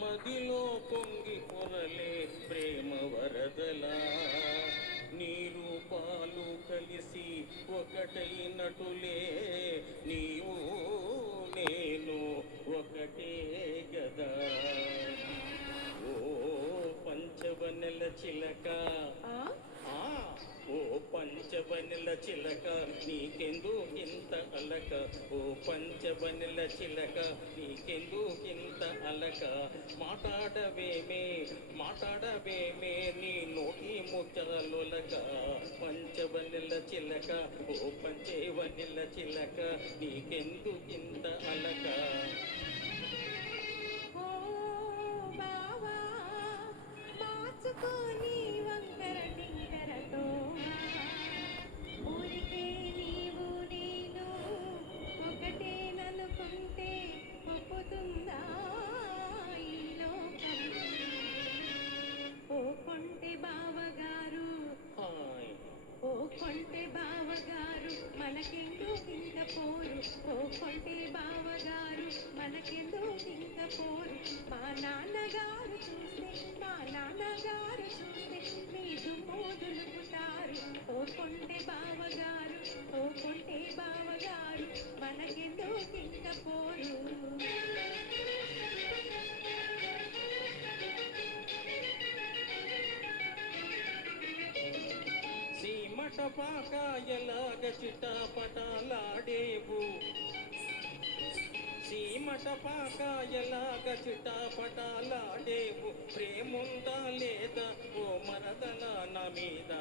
మదిలో పొంగి పొరలే ప్రేమ వరదలా నీరు పాలు కలిసి ఒకటైనటులే నీవు నేను ఒకటే గదా ఓ పంచవనెల చిలక ఆ ఓ పంచవనెల చిలక నీకెందుకింత అలక ఓ పంచవనెల చిలక నీకెందుకింత అలక మాట్లాడవేమే నీ నోటి ముచ్చలొలక పంచవనెల చిలక ఓ పంచవనెల చిలక నీకెందుకింత అలక ఓ బావా మార్చుకోని వంకర టింకరతో ఊరికే నీవు నేను ఒకటేననుకుంటే ఒప్పుతుందా ఈ లోకం ఓ కొంటె బావగారు హాయ్ ఓ కొంటె బావగారు మనకెందుకింక పోరు ఓ కొంటె బావగారు మనకెందుకింక పోరు మా నాన్నగారు చూస్తే మీ దుమ్ము దులుపుతారు ఓ కొంటె బావగారు ఓ కొంటె బావగారు మనకెందుకింక పోరు సీమట పాకాయలాగ చిటాపటాలాడేవు సీమట పాకాయలాగ చిటాపటాలాడేవు ప్రేముందా లేదా ఓ మరదల నా మీద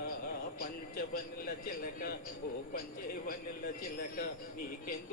పంచవనెల చిలక ఓ పంచవనెల చిలక నీకెందుకు